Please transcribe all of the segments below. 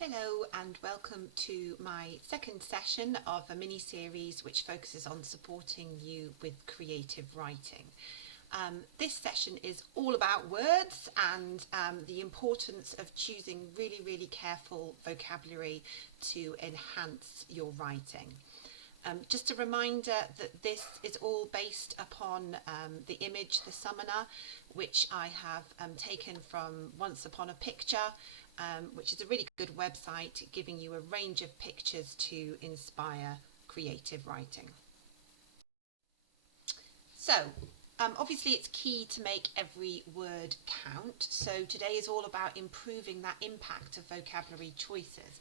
Hello and welcome to my second session of a mini-series which focuses on supporting you with creative writing. This session is all about words and the importance of choosing really careful vocabulary to enhance your writing. Just a reminder that this is all based upon the image, the summoner, which I have taken from Once Upon a Picture, which is a really good website giving you a range of pictures to inspire creative writing. So, obviously it's key to make every word count. So today is all about improving that impact of vocabulary choices.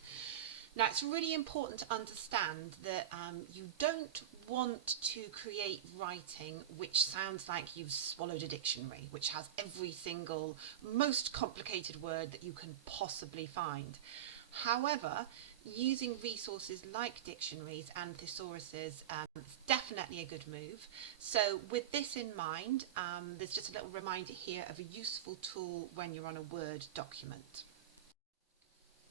Now, it's really important to understand that you don't want to create writing which sounds like you've swallowed a dictionary, which has every single most complicated word that you can possibly find. However, using resources like dictionaries and thesauruses is definitely a good move. So with this in mind, there's just a little reminder here of a useful tool when you're on a Word document.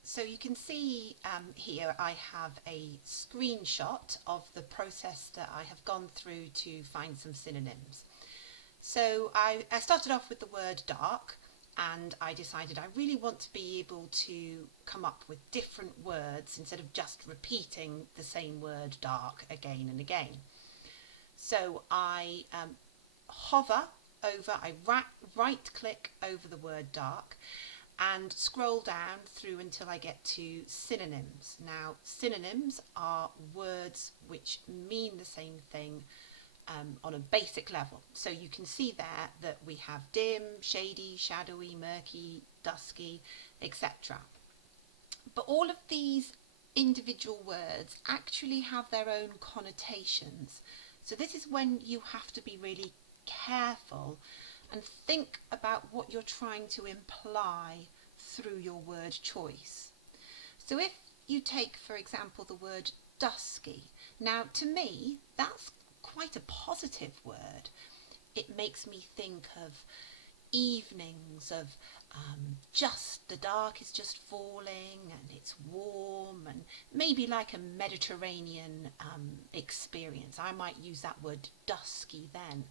So you can see here I have a screenshot of the process that I have gone through to find some synonyms. So I started off with the word dark, and I decided I really want to be able to come up with different words instead of just repeating the same word dark again and again. So I hover over, I right click over the word dark and scroll down through until I get to synonyms. Now, synonyms are words which mean the same thing on a basic level. So you can see there that we have dim, shady, shadowy, murky, dusky, etc. But all of these individual words actually have their own connotations. So this is when you have to be really careful and think about what you're trying to imply through your word choice. So if you take, for example, the word dusky, now to me that's quite a positive word. It makes me think of evenings, of just the dark is just falling and it's warm, and maybe like a Mediterranean experience. I might use that word dusky then.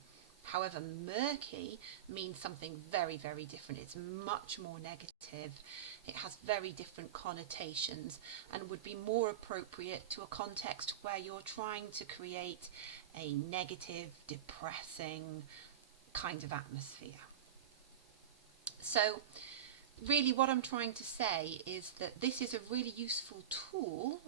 However, murky means something very different. It's much more negative. It has very different connotations and would be more appropriate to a context where you're trying to create a negative, depressing kind of atmosphere. So really what I'm trying to say is that this is a really useful tool,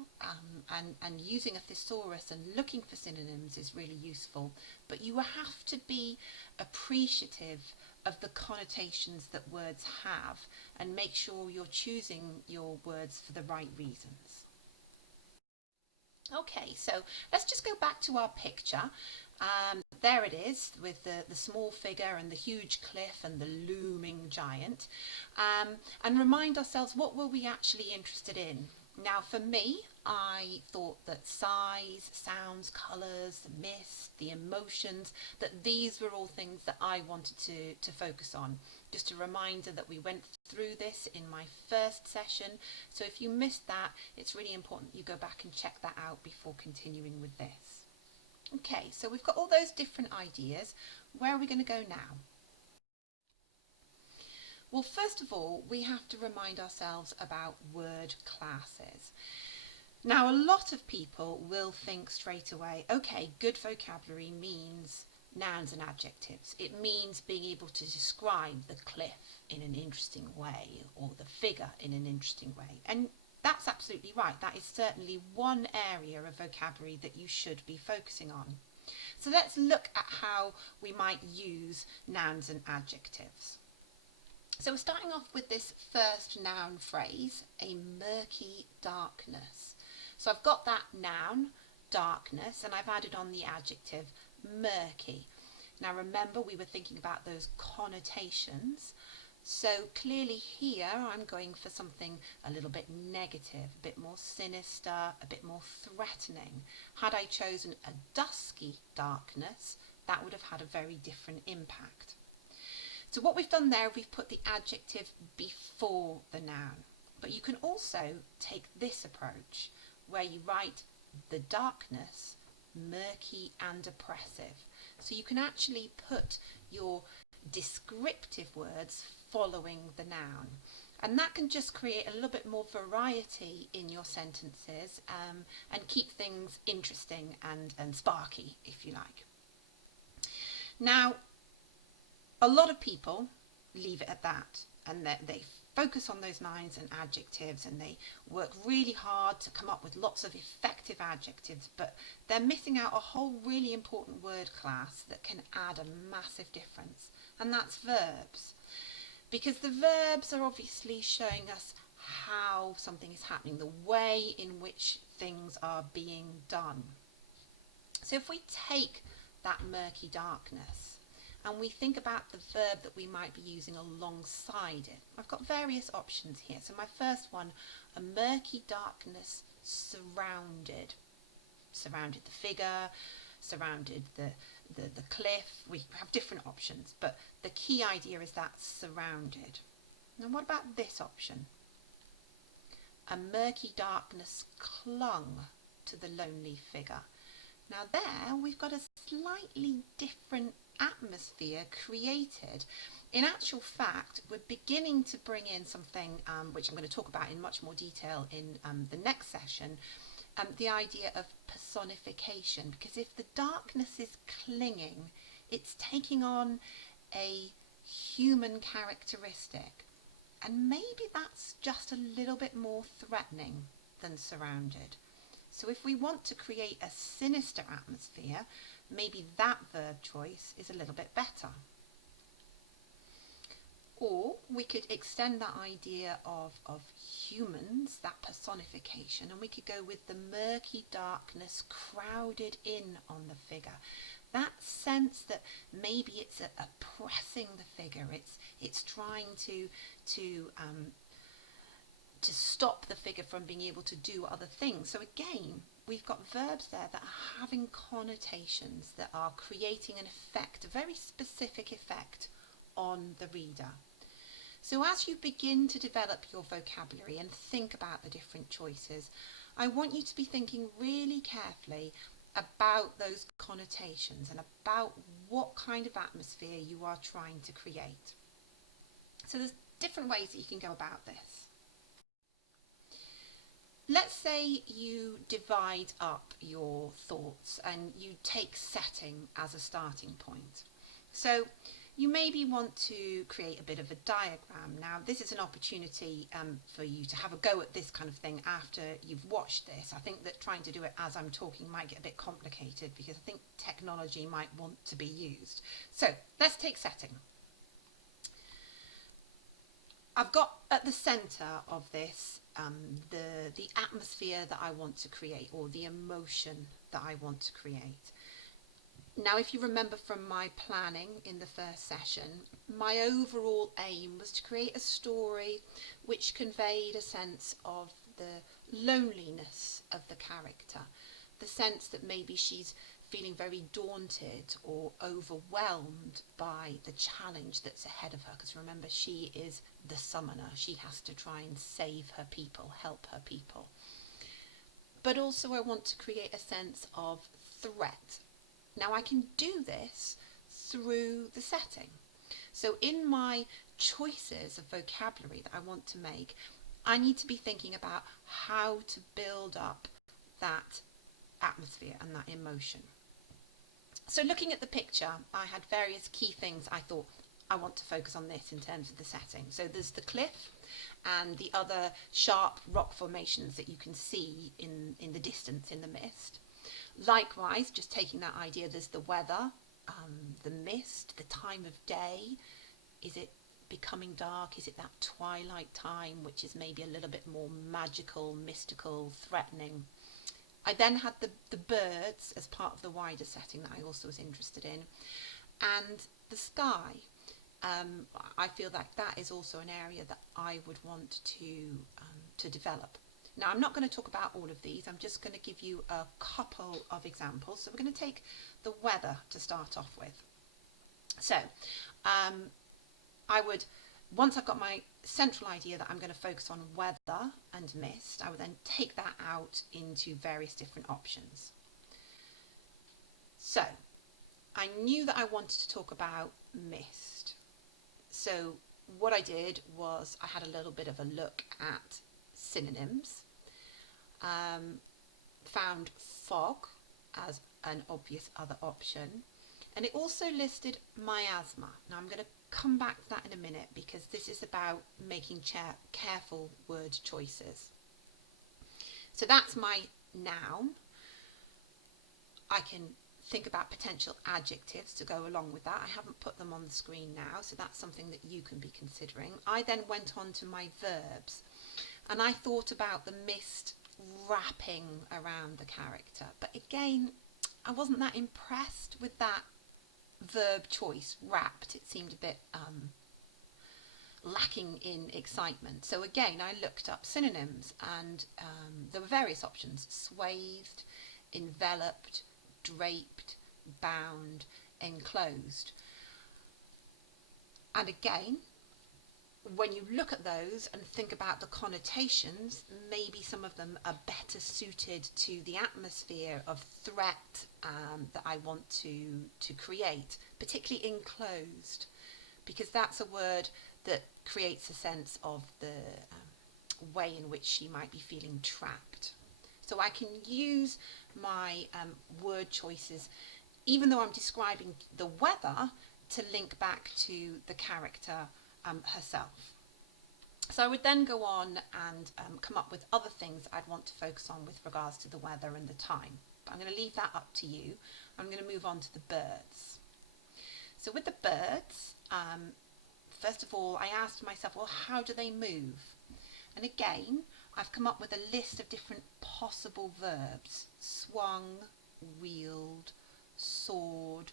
and using a thesaurus and looking for synonyms is really useful, but you have to be appreciative of the connotations that words have and make sure you're choosing your words for the right reasons. Okay, so let's just go back to our picture. There it is with the small figure and the huge cliff and the looming giant, and remind ourselves, what were we actually interested in? Now for me, I thought that size, sounds, colours, the mist, the emotions, that these were all things that I wanted to focus on. Just a reminder that we went through this in my first session, so if you missed that, it's really important you go back and check that out before continuing with this. Okay, so we've got all those different ideas. Where are we going to go now? Well, first of all, we have to remind ourselves about word classes. Now, a lot of people will think straight away, okay, good vocabulary means nouns and adjectives. It means being able to describe the cliff in an interesting way or the figure in an interesting way. And that's absolutely right. That is certainly one area of vocabulary that you should be focusing on. So let's look at how we might use nouns and adjectives. So we're starting off with this first noun phrase, a murky darkness. So I've got that noun, darkness, and I've added on the adjective, murky. Now remember, we were thinking about those connotations. So clearly here I'm going for something a little bit negative, a bit more sinister, a bit more threatening. Had I chosen a dusky darkness, that would have had a very different impact. So what we've done there, we've put the adjective before the noun. But you can also take this approach where you write the darkness murky and oppressive. So you can actually put your descriptive words following the noun. And that can just create a little bit more variety in your sentences, and keep things interesting and sparky, if you like. Now, a lot of people leave it at that, and they focus on those nouns and adjectives, and they work really hard to come up with lots of effective adjectives, but they're missing out a whole really important word class that can add a massive difference, and that's verbs. Because the verbs are obviously showing us how something is happening, the way in which things are being done. So if we take that murky darkness and we think about the verb that we might be using alongside it, I've got various options here. So my first one, a murky darkness surrounded the figure, surrounded the cliff. We have different options, but the key idea is that surrounded. Now what about this option? A murky darkness clung to the lonely figure. Now there we've got a slightly different atmosphere created. In actual fact, we're beginning to bring in something which I'm going to talk about in much more detail in the next session, the idea of personification, because if the darkness is clinging, it's taking on a human characteristic, and maybe that's just a little bit more threatening than surrounded. So if we want to create a sinister atmosphere, maybe that verb choice is a little bit better. Or we could extend that idea of humans, that personification, and we could go with the murky darkness crowded in on the figure. That sense that maybe it's oppressing the figure, it's trying to stop the figure from being able to do other things. So again, we've got verbs there that are having connotations, that are creating an effect, a very specific effect on the reader. So as you begin to develop your vocabulary and think about the different choices, I want you to be thinking really carefully about those connotations and about what kind of atmosphere you are trying to create. So there's different ways that you can go about this. Let's say you divide up your thoughts and you take setting as a starting point. So you maybe want to create a bit of a diagram. Now this is an opportunity for you to have a go at this kind of thing after you've watched this. I think that trying to do it as I'm talking might get a bit complicated because I think technology might want to be used. So let's take setting. I've got at the centre of this the atmosphere that I want to create, or the emotion that I want to create. Now, if you remember from my planning in the first session, my overall aim was to create a story which conveyed a sense of the loneliness of the character, the sense that maybe she's feeling very daunted or overwhelmed by the challenge that's ahead of her, because remember, she is the summoner. She has to try and save her people, help her people. But also I want to create a sense of threat. Now I can do this through the setting. So in my choices of vocabulary that I want to make, I need to be thinking about how to build up that atmosphere and that emotion. So looking at the picture, I had various key things I thought I want to focus on this in terms of the setting. So there's the cliff and the other sharp rock formations that you can see in the distance in the mist. Likewise, just taking that idea, there's the weather, the mist, the time of day. Is it becoming dark? Is it that twilight time, which is maybe a little bit more magical, mystical, threatening? I then had the birds as part of the wider setting that I also was interested in, and the sky. I feel like that is also an area that I would want to develop. Now, I'm not going to talk about all of these. I'm just going to give you a couple of examples. So we're going to take the weather to start off with. So I would Once I've got my central idea that I'm going to focus on weather and mist, I will then take that out into various different options. So I knew that I wanted to talk about mist. So what I did was I had a little bit of a look at synonyms, found fog as an obvious other option, and it also listed miasma. Now I'm going to come back to that in a minute because this is about making careful word choices. So that's my noun. I can think about potential adjectives to go along with that. I haven't put them on the screen now, so that's something that you can be considering. I then went on to my verbs, and I thought about the mist wrapping around the character. But again, I wasn't that impressed with that verb choice, wrapped. It seemed a bit lacking in excitement. So again, I looked up synonyms, and there were various options: swathed, enveloped, draped, bound, enclosed. And again, when you look at those and think about the connotations, maybe some of them are better suited to the atmosphere of threat that I want to create, particularly enclosed, because that's a word that creates a sense of the way in which she might be feeling trapped. So I can use my word choices, even though I'm describing the weather, to link back to the character herself. So I would then go on and come up with other things I'd want to focus on with regards to the weather and the time. But I'm going to leave that up to you. I'm going to move on to the birds. So with the birds, first of all, I asked myself, well, how do they move? And again, I've come up with a list of different possible verbs: swung, wheeled, soared,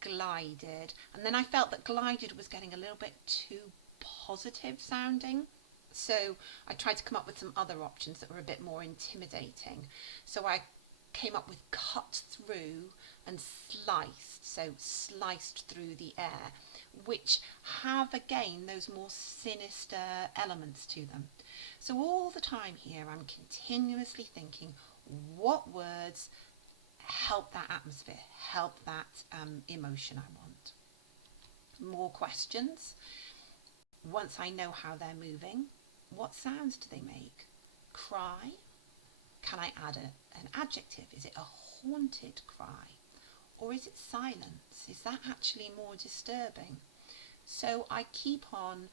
glided. And then I felt that glided was getting a little bit too positive sounding. So I tried to come up with some other options that were a bit more intimidating. So I came up with cut through and sliced, so sliced through the air, which have again those more sinister elements to them. So all the time here I'm continuously thinking, what words help that atmosphere, help that emotion I want. More questions. Once I know how they're moving, what sounds do they make? Cry. Can I add an adjective? Is it a haunted cry? Or is it silence? Is that actually more disturbing? So I keep on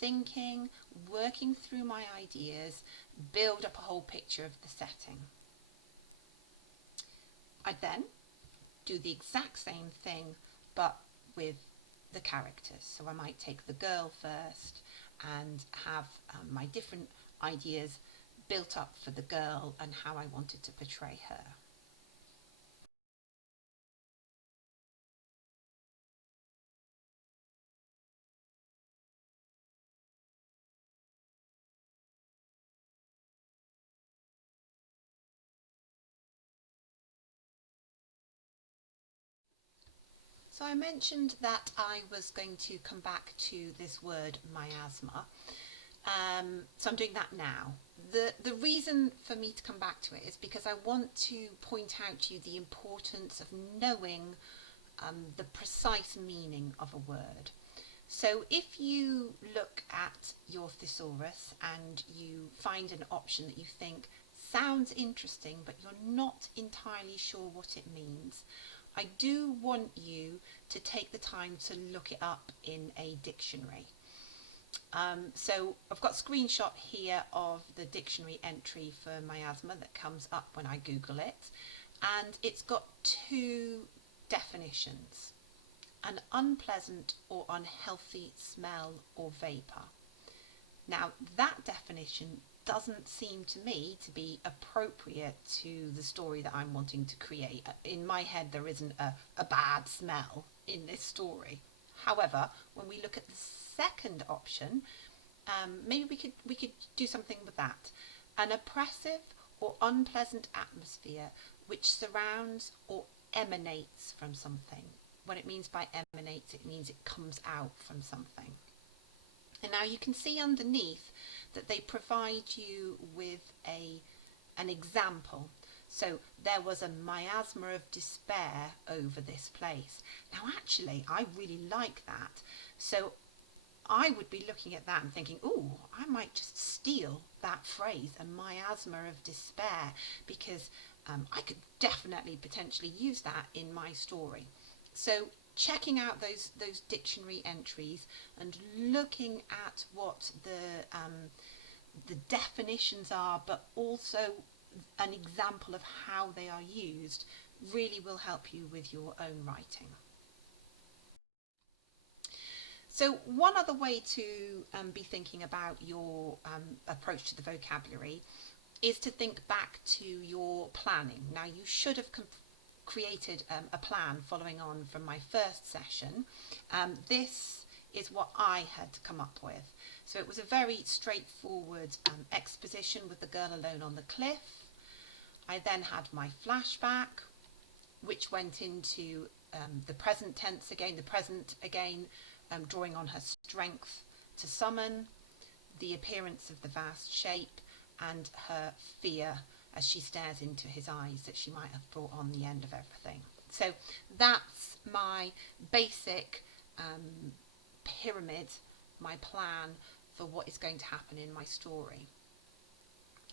thinking, working through my ideas, build up a whole picture of the setting. I then do the exact same thing, but with the characters. So I might take the girl first and have my different ideas built up for the girl and how I wanted to portray her. So I mentioned that I was going to come back to this word miasma. So I'm doing that now. The reason for me to come back to it is because I want to point out to you the importance of knowing the precise meaning of a word. So if you look at your thesaurus and you find an option that you think sounds interesting but you're not entirely sure what it means, I do want you to take the time to look it up in a dictionary. So I've got a screenshot here of the dictionary entry for miasma that comes up when I Google it, and it's got two definitions: an unpleasant or unhealthy smell or vapour. Now that definition doesn't seem to me to be appropriate to the story that I'm wanting to create. In my head there isn't a bad smell in this story. However, when we look at the second option, maybe we could do something with that. An oppressive or unpleasant atmosphere which surrounds or emanates from something. What it means by emanates, it means it comes out from something. And now you can see underneath that they provide you with an example. So there was a miasma of despair over this place. Now actually I really like that. So I would be looking at that and thinking, oh, I might just steal that phrase, a miasma of despair, because I could definitely potentially use that in my story. So checking out those dictionary entries and looking at what the definitions are, but also an example of how they are used, really will help you with your own writing. So one other way to be thinking about your approach to the vocabulary is to think back to your planning. Now you should have created a plan following on from my first session. This is what I had come up with. So it was a very straightforward exposition with the girl alone on the cliff. I then had my flashback, which went into the present tense again, drawing on her strength to summon, the appearance of the vast shape, and her fear as she stares into his eyes that she might have brought on the end of everything. So that's my basic pyramid, my plan for what is going to happen in my story.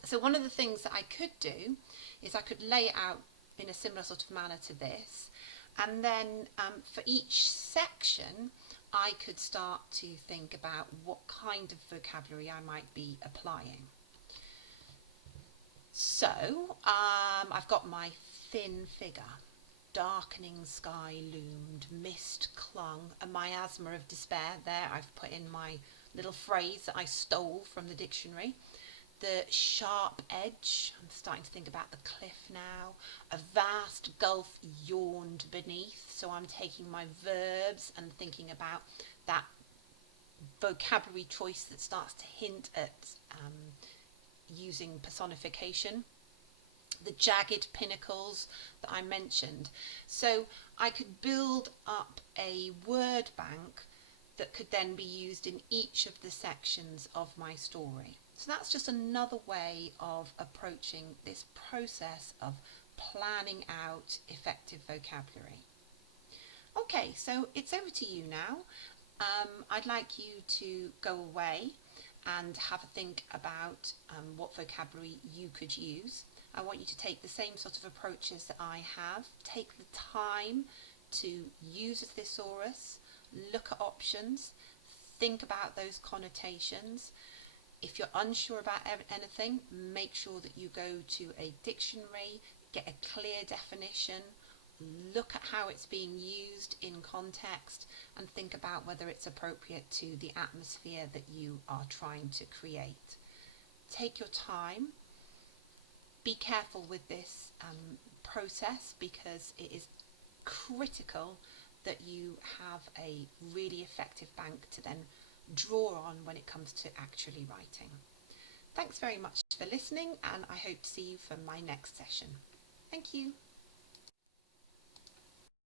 So one of the things that I could do is I could lay it out in a similar sort of manner to this, and then for each section I could start to think about what kind of vocabulary I might be applying. So I've got my thin figure, darkening sky loomed, mist clung, a miasma of despair. There I've put in my little phrase that I stole from the dictionary. The sharp edge, I'm starting to think about the cliff now. A vast gulf yawned beneath, so I'm taking my verbs and thinking about that vocabulary choice that starts to hint at using personification. The jagged pinnacles that I mentioned. So I could build up a word bank that could then be used in each of the sections of my story. So that's just another way of approaching this process of planning out effective vocabulary. Okay, so it's over to you now. I'd like you to go away and have a think about what vocabulary you could use. I want you to take the same sort of approaches that I have. Take the time to use a thesaurus, look at options, think about those connotations. If you're unsure about anything, make sure that you go to a dictionary, get a clear definition, look at how it's being used in context, and think about whether it's appropriate to the atmosphere that you are trying to create. Take your time. Be careful with this process, because it is critical that you have a really effective bank to then draw on when it comes to actually writing. Thanks very much for listening, and I hope to see you for my next session. Thank you.